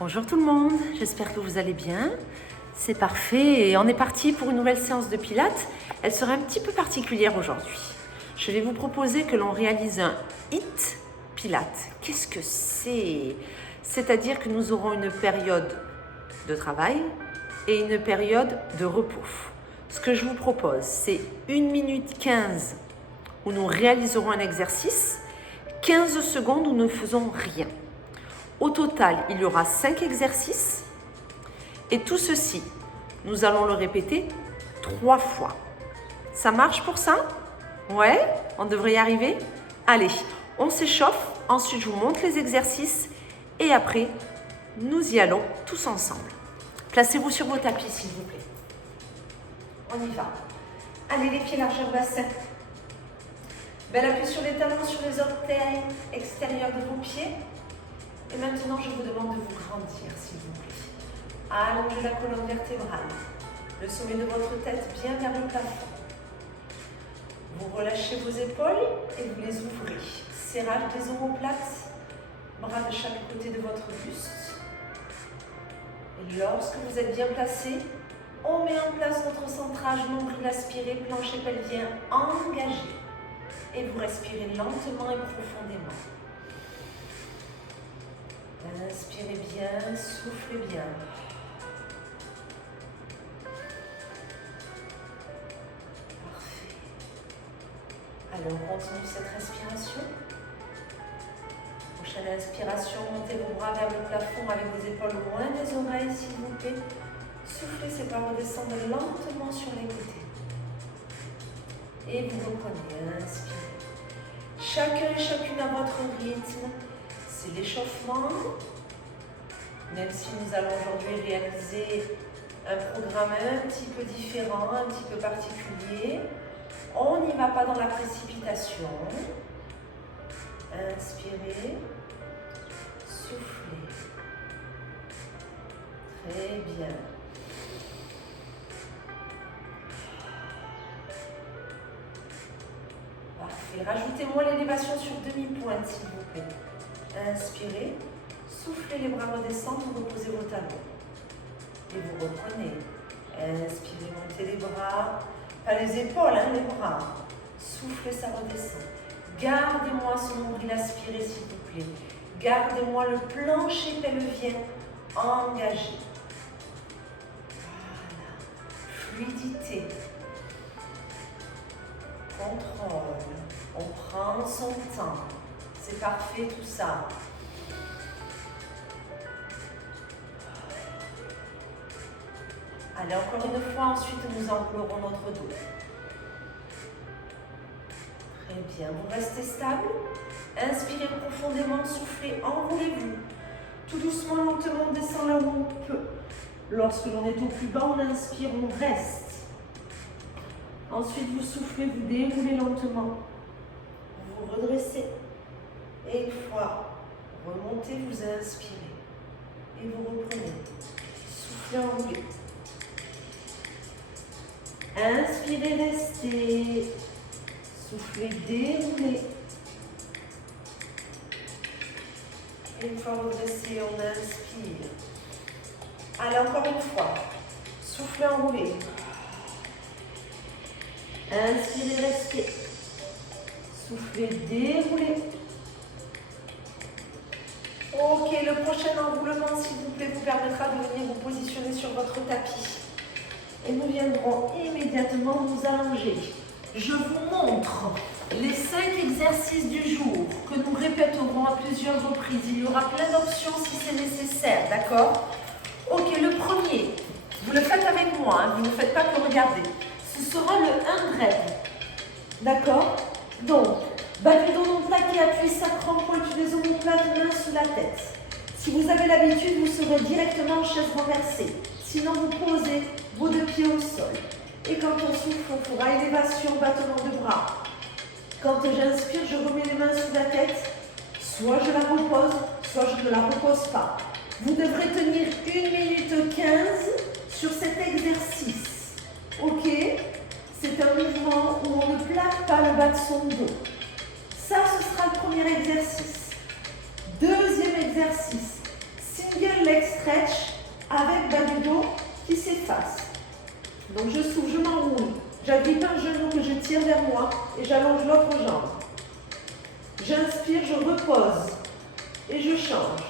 Bonjour tout le monde, j'espère que vous allez bien. C'est parfait et on est parti pour une nouvelle séance de pilates. Elle sera un petit peu particulière aujourd'hui. Je vais vous proposer que l'on réalise un HIIT pilates. Qu'est-ce que c'est? C'est-à-dire que nous aurons une période de travail et une période de repos. Ce que je vous propose, c'est 1 minute 15 où nous réaliserons un exercice, 15 secondes où nous ne faisons rien. Au total, il y aura 5 exercices et tout ceci, nous allons le répéter 3 fois. Ça marche pour ça? Ouais, on devrait y arriver? Allez, on s'échauffe, ensuite je vous montre les exercices et après, nous y allons tous ensemble. Placez-vous sur vos tapis s'il vous plaît. On y va. Allez, les pieds largeur bassin. Bel appui sur les talons, sur les orteils extérieurs de vos pieds. Et maintenant, je vous demande de vous grandir, s'il vous plaît. Allongez la colonne vertébrale, le sommet de votre tête bien vers le plafond. Vous relâchez vos épaules et vous les ouvrez. Serrage des omoplates, bras de chaque côté de votre buste. Et lorsque vous êtes bien placé, on met en place notre centrage nombril aspiré, plancher pelvien engagé. Et vous respirez lentement et profondément. Inspirez bien, soufflez bien. Parfait. Allez, on continue cette respiration. Prochaine inspiration, montez vos bras vers le plafond avec des épaules loin des oreilles, s'il vous plaît. Soufflez, ces bras redescendent lentement sur les côtés. Et vous reprenez, inspirez. Chacun et chacune à votre rythme. C'est l'échauffement, même si nous allons aujourd'hui réaliser un programme un petit peu différent, un petit peu particulier. On n'y va pas dans la précipitation. Inspirez, soufflez. Très bien. Parfait. Rajoutez-moi l'élévation sur demi-pointe, s'il vous plaît. Inspirez, soufflez, les bras redescendent, vous reposez vos talons. Et vous reprenez. Inspirez, montez les bras, pas les épaules, hein, les bras. Soufflez, ça redescend. Gardez-moi ce nombril aspiré, s'il vous plaît. Gardez-moi le plancher pelvien engagé. Voilà. Fluidité. Contrôle. On prend son temps. C'est parfait tout ça. Allez, encore une fois, ensuite nous enroulerons notre dos. Très bien, vous restez stable. Inspirez profondément, soufflez, enroulez-vous. Tout doucement, lentement, on descend là où on peut. Lorsque l'on est au plus bas, on inspire, on reste. Ensuite, vous soufflez, vous déroulez lentement. Vous vous redressez. Et une fois remontez, vous inspirez. Et vous reprenez. Soufflez, enroulez. Inspirez, restez. Soufflez, déroulez. Et une fois redressé, on inspire. Allez, encore une fois. Soufflez, enroulez. Inspirez, restez. Soufflez, déroulez. Ok, le prochain enroulement, s'il vous plaît, vous permettra de venir vous positionner sur votre tapis. Et nous viendrons immédiatement nous allonger. Je vous montre les 5 exercices du jour que nous répéterons à plusieurs reprises. Il y aura plein d'options si c'est nécessaire, d'accord? Ok, le premier, vous le faites avec moi, hein, vous ne faites pas que regarder. Ce sera le 1 rep, d'accord? Donc, bas du dos non plaqué, appui sacrum pointu des omoplates, main sous la tête. Si vous avez l'habitude, vous serez directement en chaise renversée. Sinon, vous posez vos 2 pieds au sol. Et quand on souffle, on fera élévation, battement de bras. Quand j'inspire, je remets les mains sous la tête. Soit je la repose, soit je ne la repose pas. Vous devrez tenir 1 minute 15 sur cet exercice. Ok? C'est un mouvement où on ne plaque pas le bas de son dos. Ça, ce sera le premier exercice. Deuxième exercice. Single leg stretch avec bas du dos qui s'efface. Donc je souffle, je m'enroule, j'agrippe un genou que je tire vers moi et j'allonge l'autre jambe. J'inspire, je repose et je change.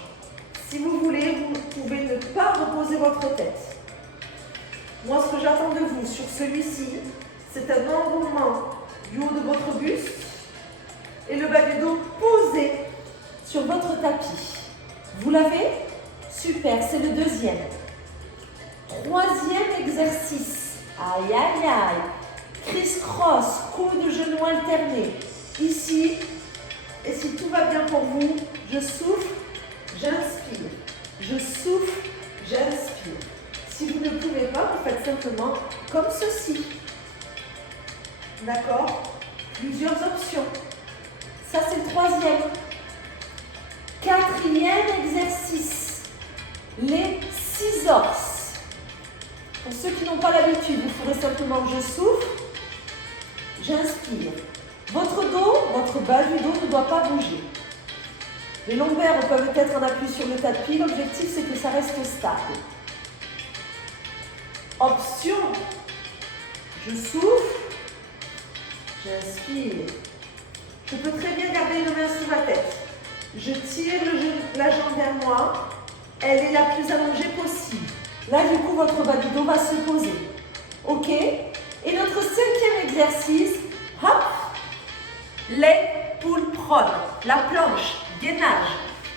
Si vous voulez, vous pouvez ne pas reposer votre tête. Moi, ce que j'attends de vous sur celui-ci, c'est un enroulement du haut de votre buste et le bas du dos posé sur votre tapis. Vous l'avez? Super, c'est le deuxième. Troisième exercice. Aïe, aïe, aïe. Criss-cross, coude, genou alternés. Ici, et si tout va bien pour vous, je souffle, j'inspire. Je souffle, j'inspire. Si vous ne pouvez pas, vous faites simplement comme ceci. D'accord? Plusieurs options. Ça, c'est le troisième. Quatrième exercice. Les scissors. Pour ceux qui n'ont pas l'habitude, vous ferez simplement je souffle, j'inspire. Votre dos, votre bas du dos ne doit pas bouger. Les lombaires peuvent être en appui sur le tapis. L'objectif, c'est que ça reste stable. Option, je souffle, j'inspire. Je peux très bien garder une main sur la tête. Je tire la jambe vers moi. Elle est la plus allongée possible. Là, du coup, votre bas du dos va se poser. OK? Et notre cinquième exercice, hop, leg pull prone. La planche, gainage.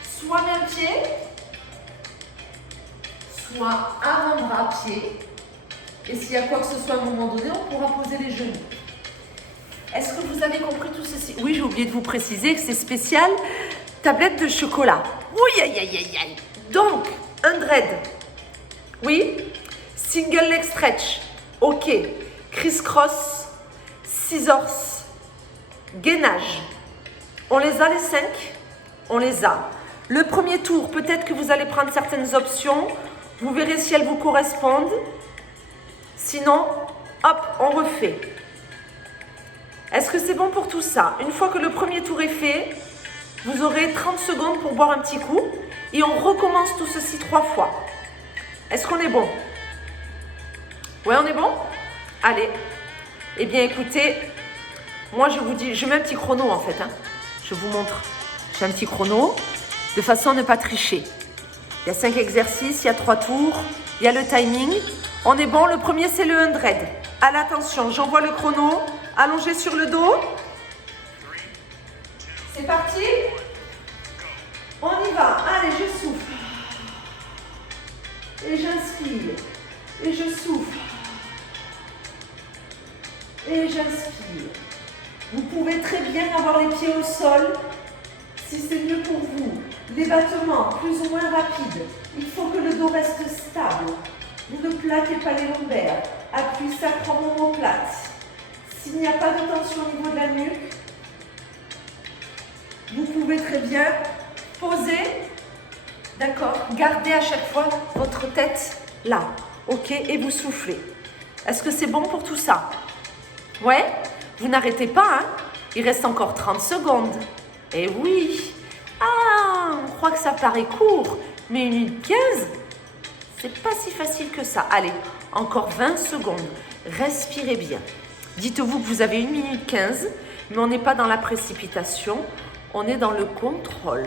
Soit main pied, soit avant-bras pied. Et s'il y a quoi que ce soit à un moment donné, on pourra poser les genoux. Est-ce que vous avez compris tout ceci? Oui, j'ai oublié de vous préciser que c'est spécial tablette de chocolat. Oui, aïe, aïe, aïe, aïe. Donc, un dread. Oui. Single leg stretch. OK. Criss-cross. Scissors. Gainage. On les a les 5? On les a. Le premier tour, peut-être que vous allez prendre certaines options. Vous verrez si elles vous correspondent. Sinon, hop, on refait. Est-ce que c'est bon pour tout ça? Une fois que le premier tour est fait, vous aurez 30 secondes pour boire un petit coup. Et on recommence tout ceci 3 fois. Est-ce qu'on est bon? Ouais, on est bon? Allez. Eh bien, écoutez, moi, je vous dis, je mets un petit chrono en fait. Je vous montre. J'ai un petit chrono de façon à ne pas tricher. Il y a 5 exercices, il y a 3 tours, il y a le timing. On est bon, le premier, c'est le 100. À l'attention, j'envoie le chrono. Allongé sur le dos. C'est parti. On y va. Allez, je souffle. Et j'inspire. Et je souffle. Et j'inspire. Vous pouvez très bien avoir les pieds au sol si c'est mieux pour vous. Les battements plus ou moins rapides. Il faut que le dos reste stable. Vous ne plaquez pas les lombaires. Appui sacrum omoplate. S'il n'y a pas de tension au niveau de la nuque, vous pouvez très bien poser, d'accord, gardez à chaque fois votre tête là, ok, et vous soufflez. Est-ce que c'est bon pour tout ça? Ouais? Vous n'arrêtez pas, hein? Il reste encore 30 secondes. Eh oui! Ah, on croit que ça paraît court, mais 1 minute 15, c'est pas si facile que ça. Allez, encore 20 secondes. Respirez bien. Dites-vous que vous avez 1 minute 15, mais on n'est pas dans la précipitation, on est dans le contrôle.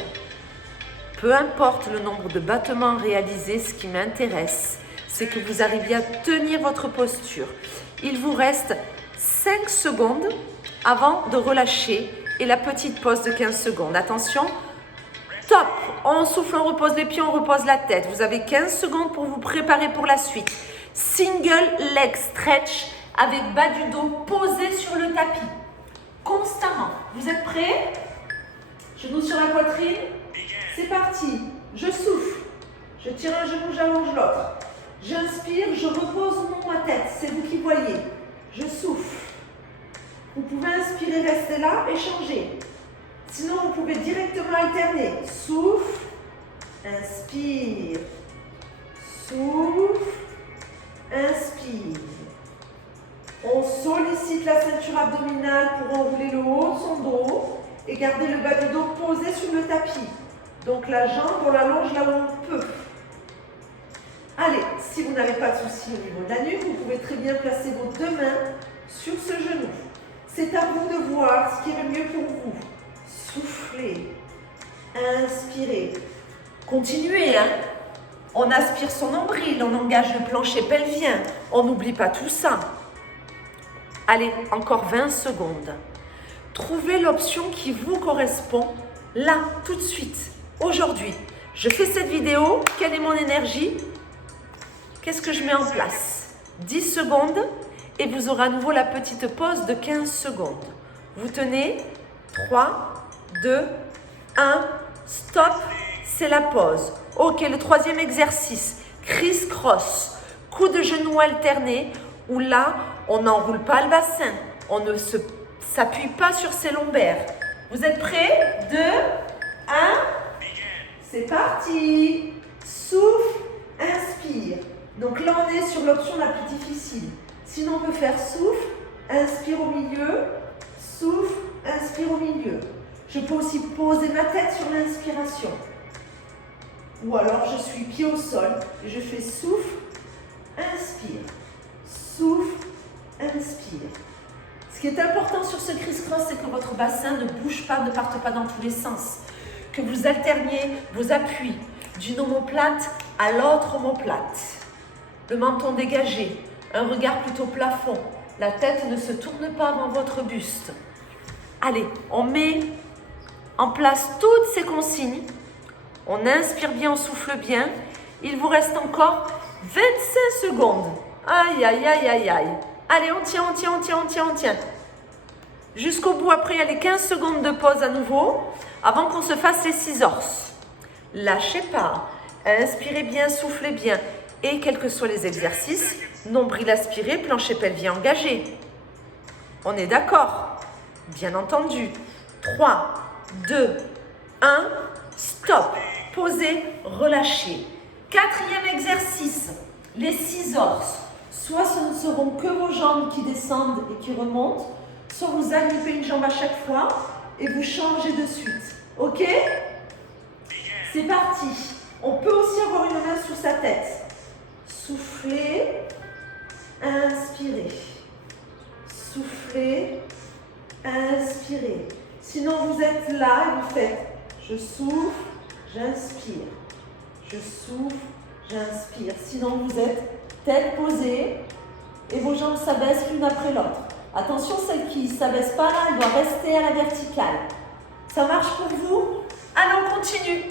Peu importe le nombre de battements réalisés, ce qui m'intéresse, c'est que vous arriviez à tenir votre posture. Il vous reste 5 secondes avant de relâcher et la petite pause de 15 secondes. Attention, top! On souffle, on repose les pieds, on repose la tête. Vous avez 15 secondes pour vous préparer pour la suite. Single leg stretch avec bas du dos posé sur le tapis. Constamment. Vous êtes prêts? Genoux sur la poitrine. C'est parti. Je souffle. Je tire un genou, j'allonge l'autre. J'inspire, je repose ma tête. C'est vous qui voyez. Je souffle. Vous pouvez inspirer, rester là et changer. Sinon, vous pouvez directement alterner. Souffle. Inspire. Souffle. Inspire. On sollicite la ceinture abdominale pour enrouler le haut de son dos et garder le bas du dos posé sur le tapis. Donc la jambe, on l'allonge là où on peut. Allez, si vous n'avez pas de souci au niveau de la nuque, vous pouvez très bien placer vos deux mains sur ce genou. C'est à vous de voir ce qui est le mieux pour vous. Soufflez, inspirez. Continuez, hein. On aspire son nombril, on engage le plancher pelvien. On n'oublie pas tout ça. Allez, encore 20 secondes. Trouvez l'option qui vous correspond là, tout de suite, aujourd'hui. Je fais cette vidéo, quelle est mon énergie? Qu'est-ce que je mets en place? 10 secondes et vous aurez à nouveau la petite pause de 15 secondes. Vous tenez, 3, 2, 1, stop, c'est la pause. Ok, le troisième exercice, criss-cross, coup de genou alterné, où là, on n'enroule pas le bassin, on ne s'appuie pas sur ses lombaires. Vous êtes prêts? 2, 1, c'est parti. Souffle, inspire. Donc là, on est sur l'option la plus difficile. Sinon, on peut faire souffle, inspire au milieu, souffle, inspire au milieu. Je peux aussi poser ma tête sur l'inspiration. Ou alors, je suis pied au sol et je fais souffle, inspire, souffle, inspire. Ce qui est important sur ce criss-cross, c'est que votre bassin ne bouge pas, ne parte pas dans tous les sens. Que vous alterniez vos appuis d'une omoplate à l'autre omoplate. Le menton dégagé, un regard plutôt plafond. La tête ne se tourne pas avant votre buste. Allez, on met en place toutes ces consignes. On inspire bien, on souffle bien. Il vous reste encore 25 secondes. Aïe, aïe, aïe, aïe, aïe. Allez, on tient, on tient, on tient, on tient, on tient. Jusqu'au bout, après, il y a les 15 secondes de pause à nouveau, avant qu'on se fasse les 6 orses. Lâchez pas. Inspirez bien, soufflez bien. Et quels que soient les exercices, nombril aspiré, plancher pelvien engagé. On est d'accord? Bien entendu. 3, 2, 1, stop. Posez, relâchez. Quatrième exercice, les 6 orses. Soit ce ne seront que vos jambes qui descendent et qui remontent, soit vous agrippez une jambe à chaque fois et vous changez de suite. Ok? C'est parti. On peut aussi avoir une main sur sa tête. Soufflez, inspirez. Soufflez, inspirez. Sinon, vous êtes là et vous faites je souffle, j'inspire. Je souffle, j'inspire. Sinon, vous êtes tête posée et vos jambes s'abaissent l'une après l'autre. Attention, celle qui ne s'abaisse pas là, elle doit rester à la verticale. Ça marche pour vous? Allez, on continue.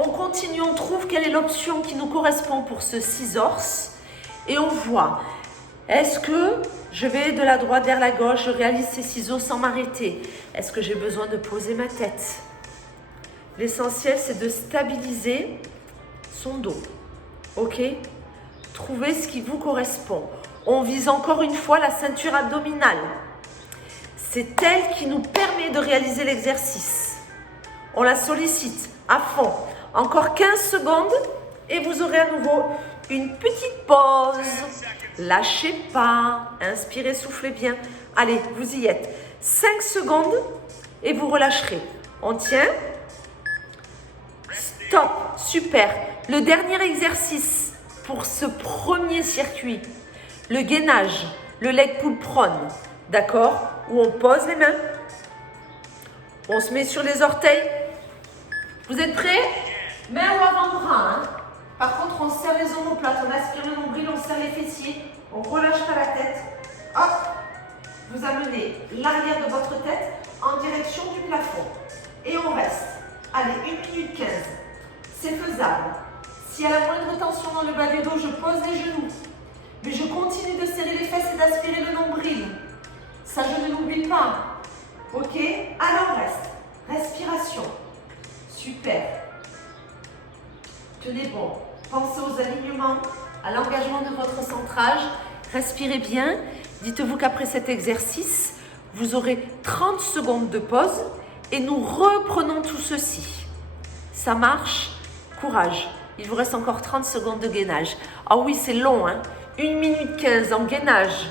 On continue, on trouve quelle est l'option qui nous correspond pour ce 6 orses. Et on voit, est-ce que je vais de la droite vers la gauche, je réalise ces ciseaux sans m'arrêter? Est-ce que j'ai besoin de poser ma tête? L'essentiel, c'est de stabiliser son dos. Ok? Trouvez ce qui vous correspond. On vise encore une fois la ceinture abdominale. C'est elle qui nous permet de réaliser l'exercice. On la sollicite à fond. Encore 15 secondes et vous aurez à nouveau une petite pause. Lâchez pas. Inspirez, soufflez bien. Allez, vous y êtes. 5 secondes et vous relâcherez. On tient. Stop. Super. Le dernier exercice pour ce premier circuit. Le gainage, le leg pull prone. D'accord? Où on pose les mains. On se met sur les orteils. Vous êtes prêts? Main ou avant-bras. Hein? Par contre, on serre les omoplates, on aspire le nombril, on serre les fessiers, on ne relâche pas la tête. Hop! Vous amenez l'arrière de votre tête en direction du plafond. Et on reste. Allez, 1 minute 15. C'est faisable. S'il y a la moindre tension dans le bas du dos, je pose les genoux. Mais je continue de serrer les fesses et d'aspirer le nombril. Ça, je ne l'oublie pas. Ok? Alors, on reste. Respiration. Super. Tenez bon. Pensez aux alignements, à l'engagement de votre centrage. Respirez bien. Dites-vous qu'après cet exercice, vous aurez 30 secondes de pause et nous reprenons tout ceci. Ça marche? Courage. Il vous reste encore 30 secondes de gainage. Ah oui, c'est long, hein? 1 minute 15 en gainage.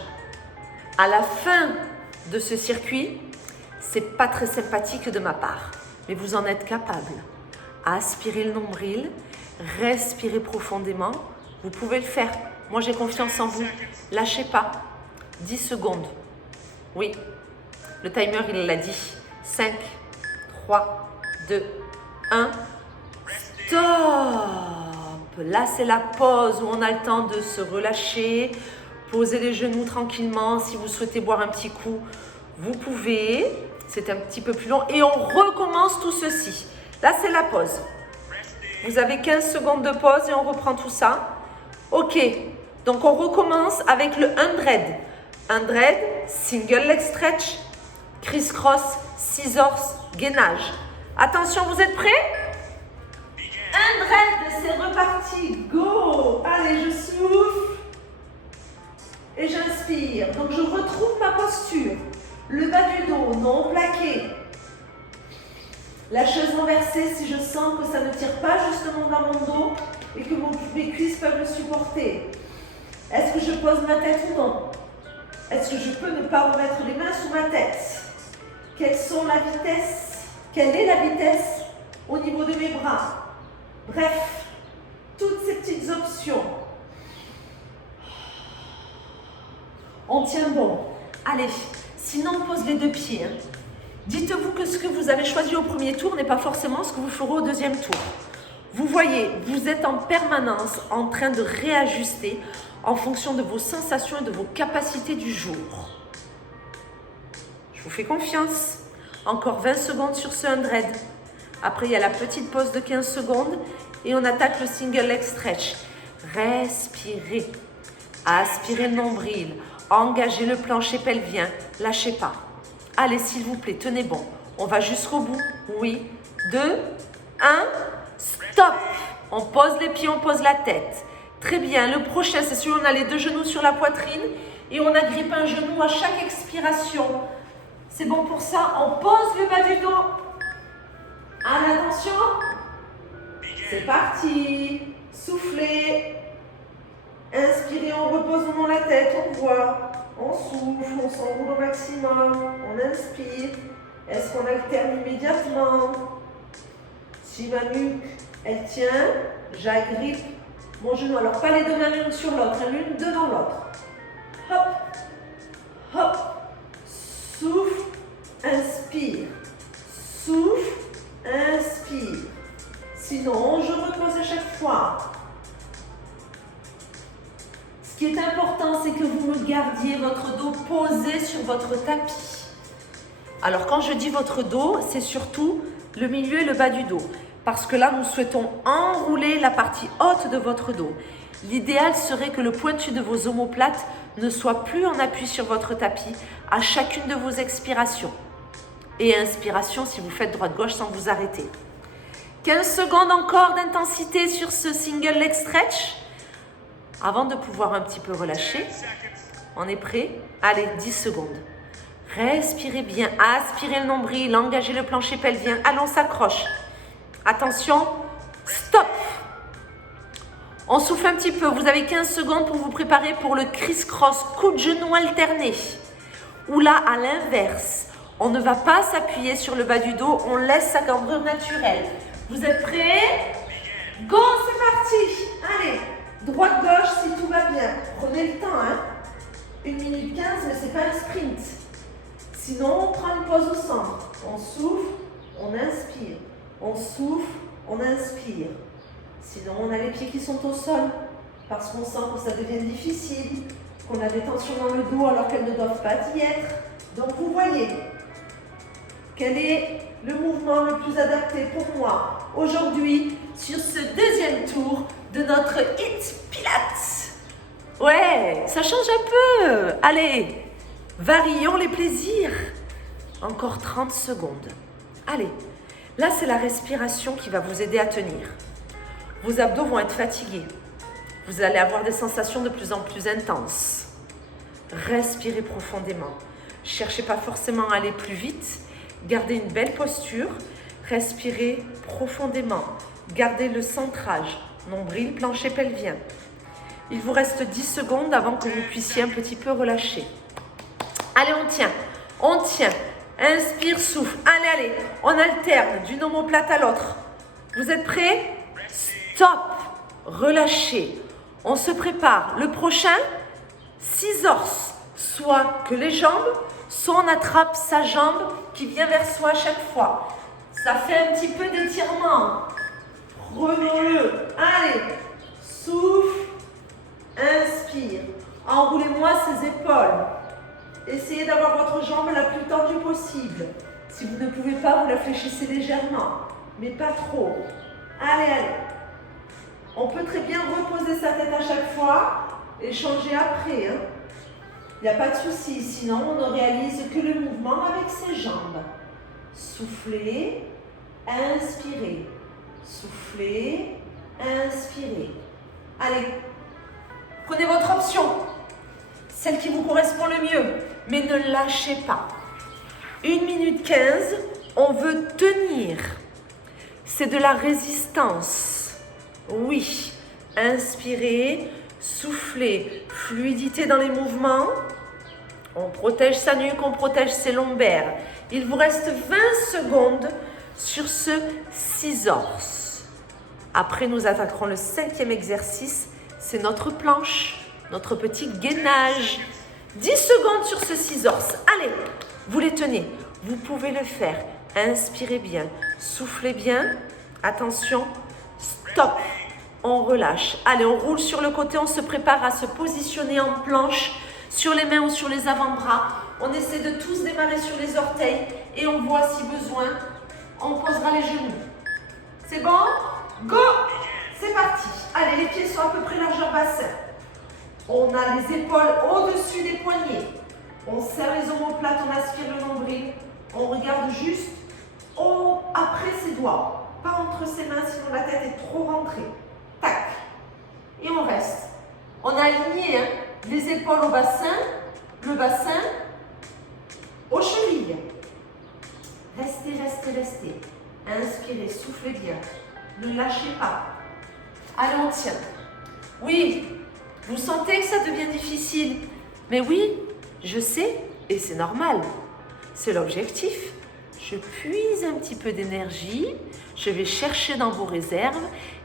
À la fin de ce circuit, c'est pas très sympathique de ma part, mais vous en êtes capable. Aspirez le nombril, respirez profondément, Vous pouvez le faire. Moi, j'ai confiance en vous. Lâchez pas. 10 secondes. Oui, le timer, il l'a dit. 5, 3, 2, 1. Stop! Là, c'est la pause où on a le temps de se relâcher. Posez les genoux tranquillement. Si vous souhaitez boire un petit coup, vous pouvez. C'est un petit peu plus long. Et on recommence tout ceci. Là, c'est la pause. Vous avez 15 secondes de pause et on reprend tout ça. Ok, donc on recommence avec le 100. 100, single leg stretch, criss-cross, scissors, gainage. Attention, vous êtes prêts? 100, c'est reparti. Go! Allez, je souffle. Et j'inspire. Donc je retrouve ma posture. Le bas du dos, non plaqué. La chaise renversée si je sens que ça ne tire pas justement dans mon dos et que mes cuisses peuvent le supporter. Est-ce que je pose ma tête ou non? Est-ce que je peux ne pas remettre les mains sous ma tête? Quelle est la vitesse au niveau de mes bras? Bref, toutes ces petites options. On tient bon. Allez, sinon on pose les deux pieds. Dites-vous que ce que vous avez choisi au premier tour n'est pas forcément ce que vous ferez au deuxième tour. Vous voyez, vous êtes en permanence en train de réajuster en fonction de vos sensations et de vos capacités du jour. Je vous fais confiance. Encore 20 secondes sur ce 100. Après, il y a la petite pause de 15 secondes et on attaque le single leg stretch. Respirez. Aspirez le nombril. Engagez le plancher pelvien. Lâchez pas. Allez, s'il vous plaît, tenez bon. On va jusqu'au bout. Oui. 2, 1. Stop. On pose les pieds, on pose la tête. Très bien. Le prochain, c'est celui où on a les deux genoux sur la poitrine et on agrippe un genou à chaque expiration. C'est bon pour ça. On pose le bas du dos. Attention. C'est parti. Soufflez. Inspirez, on repose dans la tête, on voit. On souffle, on s'enroule au maximum. On inspire. Est-ce qu'on alterne immédiatement? Si ma nuque, elle tient, j'agrippe mon genou. Alors, pas les deux mains l'une sur l'autre, l'une devant l'autre. Hop, hop. Souffle, inspire. Souffle, inspire. Sinon, je repose à chaque fois. Ce qui est important, c'est que vous me gardiez votre dos posé sur votre tapis. Alors, quand je dis votre dos, c'est surtout le milieu et le bas du dos. Parce que là, nous souhaitons enrouler la partie haute de votre dos. L'idéal serait que le pointu de vos omoplates ne soit plus en appui sur votre tapis à chacune de vos expirations. Et inspiration si vous faites droite-gauche sans vous arrêter. 15 secondes encore d'intensité sur ce single leg stretch. Avant de pouvoir un petit peu relâcher, on est prêt? Allez, 10 secondes. Respirez bien, aspirez le nombril, engagez le plancher pelvien. Allons, on s'accroche. Attention, stop. On souffle un petit peu. Vous avez 15 secondes pour vous préparer pour le criss-cross, coup de genou alterné. Ou là, à l'inverse, on ne va pas s'appuyer sur le bas du dos, on laisse sa cambrure naturelle. Vous êtes prêts? Go, c'est parti. Allez. Droite-gauche si tout va bien. Prenez le temps, hein. 1 minute 15, mais ce n'est pas un sprint. Sinon, on prend une pause au centre. On souffle, on inspire. On souffle, on inspire. Sinon, on a les pieds qui sont au sol. Parce qu'on sent que ça devient difficile. Qu'on a des tensions dans le dos alors qu'elles ne doivent pas y être. Donc, vous voyez, quel est le mouvement le plus adapté pour moi aujourd'hui sur ce deuxième tour de notre HIIT Pilates. Ouais, ça change un peu. Allez, varions les plaisirs. Encore 30 secondes. Allez, là c'est la respiration qui va vous aider à tenir. Vos abdos vont être fatigués. Vous allez avoir des sensations de plus en plus intenses. Respirez profondément. Cherchez pas forcément à aller plus vite. Gardez une belle posture. Respirez profondément. Gardez le centrage. Nombril, plancher pelvien. Il vous reste 10 secondes avant que vous puissiez un petit peu relâcher. Allez, on tient. On tient. Inspire, souffle. Allez, allez. On alterne d'une omoplate à l'autre. Vous êtes prêts? Stop. Relâchez. On se prépare. Le prochain, scissors. Soit que les jambes, soit on attrape sa jambe qui vient vers soi à chaque fois. Ça fait un petit peu d'étirement. Prenons-le. Allez, souffle, inspire. Enroulez-moi ses épaules. Essayez d'avoir votre jambe la plus tendue possible. Si vous ne pouvez pas, vous la fléchissez légèrement, mais pas trop. Allez, allez. On peut très bien reposer sa tête à chaque fois et changer après. Hein. Il n'y a pas de souci, sinon on ne réalise que le mouvement avec ses jambes. Soufflez, inspirez. Soufflez, inspirez. Allez, prenez votre option, celle qui vous correspond le mieux, mais ne lâchez pas. 1 minute 15, on veut tenir. C'est de la résistance. Oui, inspirez, soufflez, fluidité dans les mouvements. On protège sa nuque, on protège ses lombaires. Il vous reste 20 secondes sur ce scissors. Après, nous attaquerons le 5e exercice. C'est notre planche, notre petit gainage. 10 secondes sur ce scissors. Allez, vous les tenez. Vous pouvez le faire. Inspirez bien, soufflez bien. Attention, stop. On relâche. Allez, on roule sur le côté. On se prépare à se positionner en planche sur les mains ou sur les avant-bras. On essaie de tous démarrer sur les orteils et on voit si besoin, on posera les genoux. C'est bon? Go! C'est parti. Allez, les pieds sont à peu près largeur bassin. On a les épaules au-dessus des poignets. On serre les omoplates, on aspire le nombril. On regarde juste après ses doigts. Pas entre ses mains, sinon la tête est trop rentrée. Tac. Et on reste. On a aligné les épaules au bassin, le bassin aux chevilles. Restez, restez, restez. Inspirez, soufflez bien. Ne lâchez pas. Allez, on tient. Oui, vous sentez que ça devient difficile. Mais oui, je sais, et c'est normal. C'est l'objectif. Je puise un petit peu d'énergie, je vais chercher dans vos réserves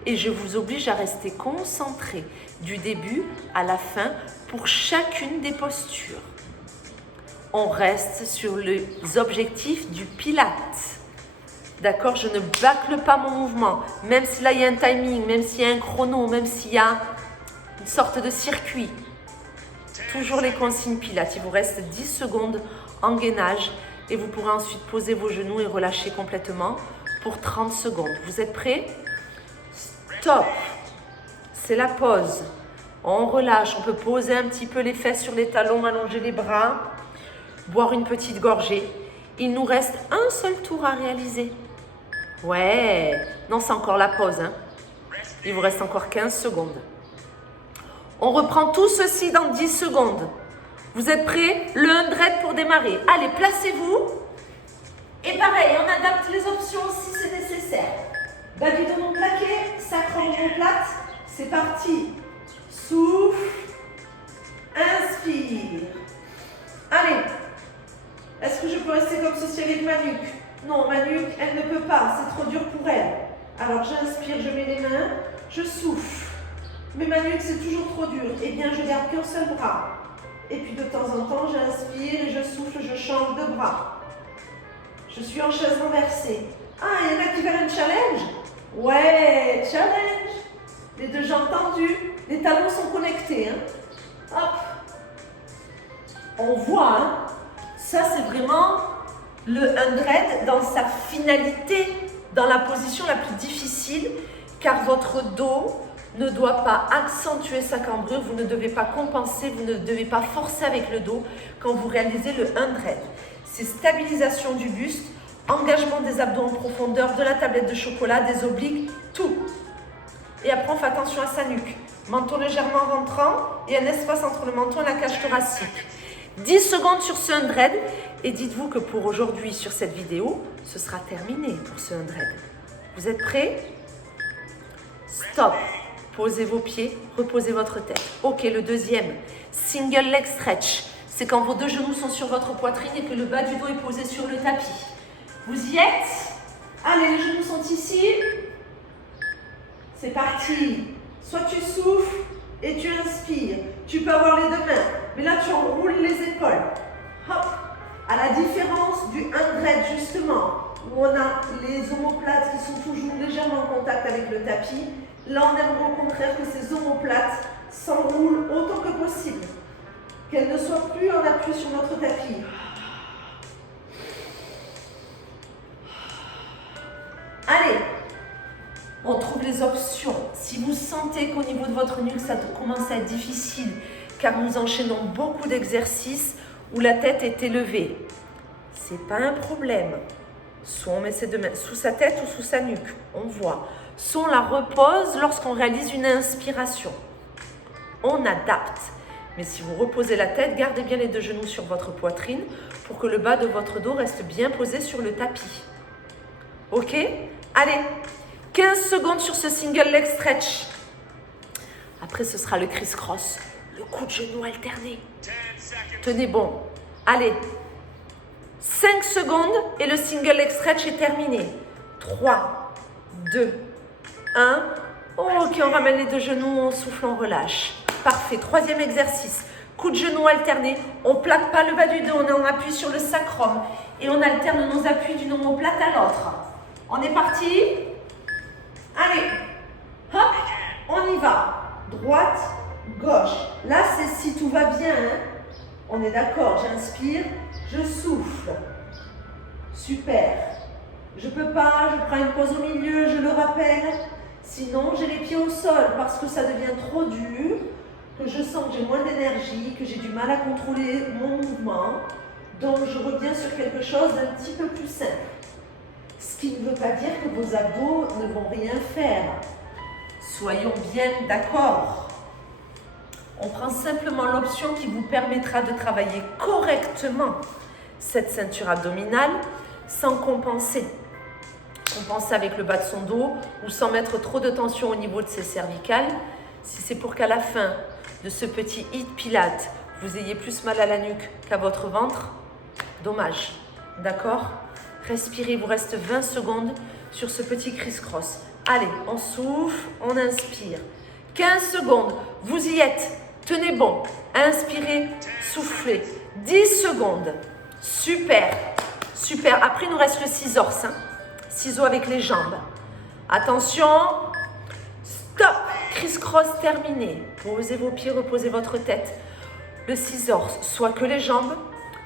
et je vous oblige à rester concentré du début à la fin pour chacune des postures. On reste sur les objectifs du Pilates. D'accord, je ne bâcle pas mon mouvement, même si là il y a un timing, même s'il y a un chrono, même s'il y a une sorte de circuit. Toujours les consignes Pilates. Il vous reste 10 secondes en gainage et vous pourrez ensuite poser vos genoux et relâcher complètement pour 30 secondes. Vous êtes prêts? Stop. C'est la pause. On relâche. On peut poser un petit peu les fesses sur les talons, allonger les bras, boire une petite gorgée. Il nous reste un seul tour à réaliser. Ouais, non, c'est encore la pause. Hein. Il vous reste encore 15 secondes. On reprend tout ceci dans 10 secondes. Vous êtes prêts? Le 100 pour démarrer. Allez, placez-vous. Et pareil, on adapte les options si c'est nécessaire. Bas du dos non plaqué, sacre omoplate. C'est parti. Souffle. Inspire. Allez. Est-ce que je peux rester comme ceci avec ma nuque? Non, ma nuque, elle ne peut pas. C'est trop dur pour elle. Alors, j'inspire, je mets les mains. Je souffle. Mais ma nuque, c'est toujours trop dur. Eh bien, je garde qu'un seul bras. Et puis, de temps en temps, j'inspire et je souffle, je change de bras. Je suis en chaise renversée. Ah, il y en a qui veulent un challenge? Ouais, challenge. Les deux jambes tendues. Les talons sont connectés. Hein. Hop. On voit, hein. Ça, c'est vraiment le 100 dans sa finalité, dans la position la plus difficile, car votre dos ne doit pas accentuer sa cambrure, vous ne devez pas compenser, vous ne devez pas forcer avec le dos quand vous réalisez le 100. C'est stabilisation du buste, engagement des abdos en profondeur, de la tablette de chocolat, des obliques, tout. Et après, on fait attention à sa nuque. Menton légèrement rentrant et un espace entre le menton et la cage thoracique. 10 secondes sur ce 100 et dites-vous que pour aujourd'hui, sur cette vidéo, ce sera terminé pour ce 100. Vous êtes prêts? Stop. Posez vos pieds, reposez votre tête. Ok, le deuxième, single leg stretch. C'est quand vos deux genoux sont sur votre poitrine et que le bas du dos est posé sur le tapis. Vous y êtes? Allez, les genoux sont ici. C'est parti. Soit tu souffles, et tu inspires. Tu peux avoir les deux mains, mais là tu enroules les épaules. Hop. À la différence du 100 justement, où on a les omoplates qui sont toujours légèrement en contact avec le tapis. Là, on aimerait au contraire que ces omoplates s'enroulent autant que possible. Qu'elles ne soient plus en appui sur notre tapis. Allez, on trouve les options. Si vous sentez qu'au niveau de votre nuque, ça commence à être difficile, car nous enchaînons beaucoup d'exercices où la tête est élevée, c'est pas un problème. Soit on met ses deux mains sous sa tête ou sous sa nuque, on voit. Soit on la repose lorsqu'on réalise une inspiration. On adapte. Mais si vous reposez la tête, gardez bien les deux genoux sur votre poitrine pour que le bas de votre dos reste bien posé sur le tapis. Ok? Allez, 15 secondes sur ce single leg stretch. Après, ce sera le criss-cross, le coup de genou alterné. Tenez bon. Allez, 5 secondes et le single leg stretch est terminé. 3, 2, 1. Ok, on ramène les deux genoux, on souffle, on relâche. Parfait. Troisième exercice. Coup de genou alterné. On ne plaque pas le bas du dos, on est en appui sur le sacrum. Et on alterne nos appuis d'une omoplate à l'autre. On est parti? Allez. Hop, on y va. Droite, gauche. Là, c'est si tout va bien. Hein. On est d'accord, j'inspire, je souffle. Super. Je ne peux pas, je prends une pause au milieu, je le rappelle. Sinon, j'ai les pieds au sol parce que ça devient trop dur, que je sens que j'ai moins d'énergie, que j'ai du mal à contrôler mon mouvement. Donc, je reviens sur quelque chose d'un petit peu plus simple. Ce qui ne veut pas dire que vos abdos ne vont rien faire. Soyons bien d'accord. On prend simplement l'option qui vous permettra de travailler correctement cette ceinture abdominale sans compenser. Compenser avec le bas de son dos ou sans mettre trop de tension au niveau de ses cervicales. Si c'est pour qu'à la fin de ce petit hit pilate, vous ayez plus mal à la nuque qu'à votre ventre, dommage. D'accord? Respirez, il vous reste 20 secondes sur ce petit criss-cross. Allez, on souffle, on inspire. 15 secondes, vous y êtes. Tenez bon. Inspirez, soufflez. 10 secondes. Super. Super. Après, il nous reste le scissors. Hein. Ciseaux avec les jambes. Attention. Stop. Criss-cross terminé. Posez vos pieds, reposez votre tête. Le scissors, soit que les jambes,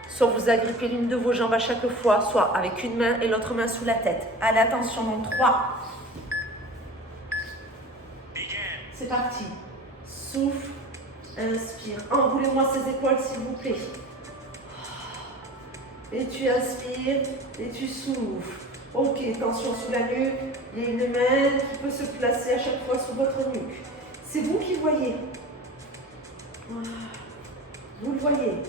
soit vous agrippez l'une de vos jambes à chaque fois, soit avec une main et l'autre main sous la tête. Allez, attention, dans 3. C'est parti. Souffle, inspire. Enroulez-moi ces épaules, s'il vous plaît. Et tu inspires et tu souffles. Ok, tension sous la nuque. Il y a une main qui peut se placer à chaque fois sous votre nuque. C'est vous qui voyez. Vous le voyez.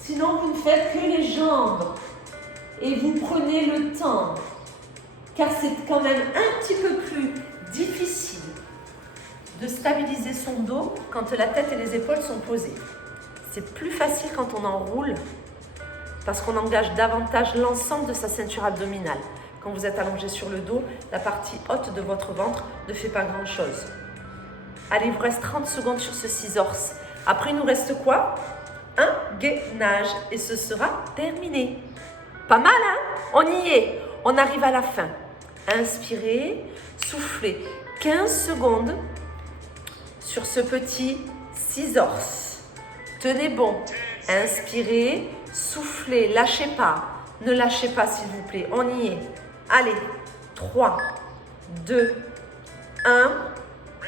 Sinon, vous ne faites que les jambes. Et vous prenez le temps. Car c'est quand même un petit peu plus difficile de stabiliser son dos quand la tête et les épaules sont posées. C'est plus facile quand on enroule parce qu'on engage davantage l'ensemble de sa ceinture abdominale. Quand vous êtes allongé sur le dos, la partie haute de votre ventre ne fait pas grand-chose. Allez, il vous reste 30 secondes sur ce scissors. Après, il nous reste quoi? Un gainage. Et ce sera terminé. Pas mal, hein? On y est. On arrive à la fin. Inspirez, soufflez. 15 secondes sur ce petit scissors. Tenez bon. Inspirez, soufflez, lâchez pas. Ne lâchez pas, s'il vous plaît. On y est. Allez. 3, 2, 1.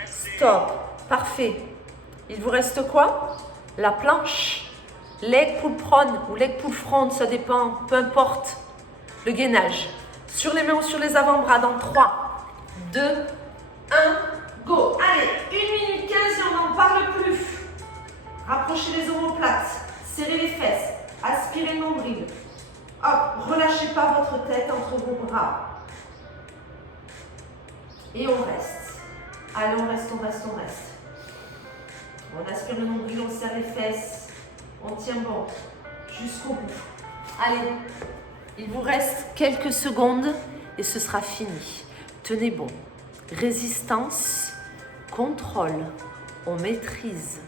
Stop. Parfait. Il vous reste quoi? La planche. Leg pull prone ou leg pull front, ça dépend. Peu importe. Le gainage. Sur les mains ou sur les avant-bras dans 3, 2, 1. Go. Allez. 1 minute 15 et on n'en parle plus. Rapprochez les omoplates. Serrez les fesses. Aspirez le nombril. Hop. Relâchez pas votre tête entre vos bras. Et on reste. Allez, on reste, on reste, on reste. On aspire le nombril, on serre les fesses. On tient bon jusqu'au bout. Allez, il vous reste quelques secondes et ce sera fini. Tenez bon. Résistance, contrôle. on maîtrise.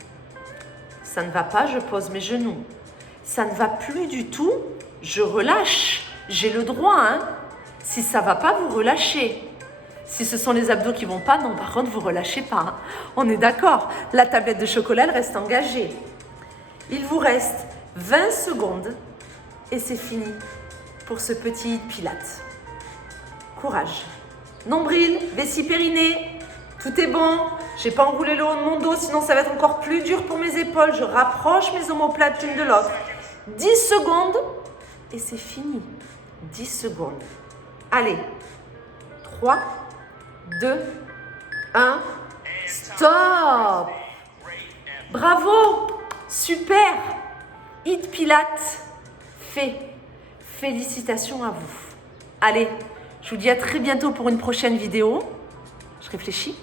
Ça ne va pas, je pose mes genoux. Ça ne va plus du tout, je relâche. J'ai le droit, hein. Si ça ne va pas, vous relâchez. Si ce sont les abdos qui ne vont pas, non, par contre, vous ne relâchez pas. Hein. On est d'accord. La tablette de chocolat, elle reste engagée. Il vous reste 20 secondes et c'est fini pour ce petit Pilates. Courage. Nombril, vessie périnée, tout est bon. J'ai pas enroulé le haut de mon dos, sinon ça va être encore plus dur pour mes épaules. Je rapproche mes omoplates l'une de l'autre. 10 secondes et c'est fini. 10 secondes. Allez. 3, 2, 1. Stop! Bravo! Super! Hit Pilates fait. Félicitations à vous. Allez, je vous dis à très bientôt pour une prochaine vidéo. Je réfléchis.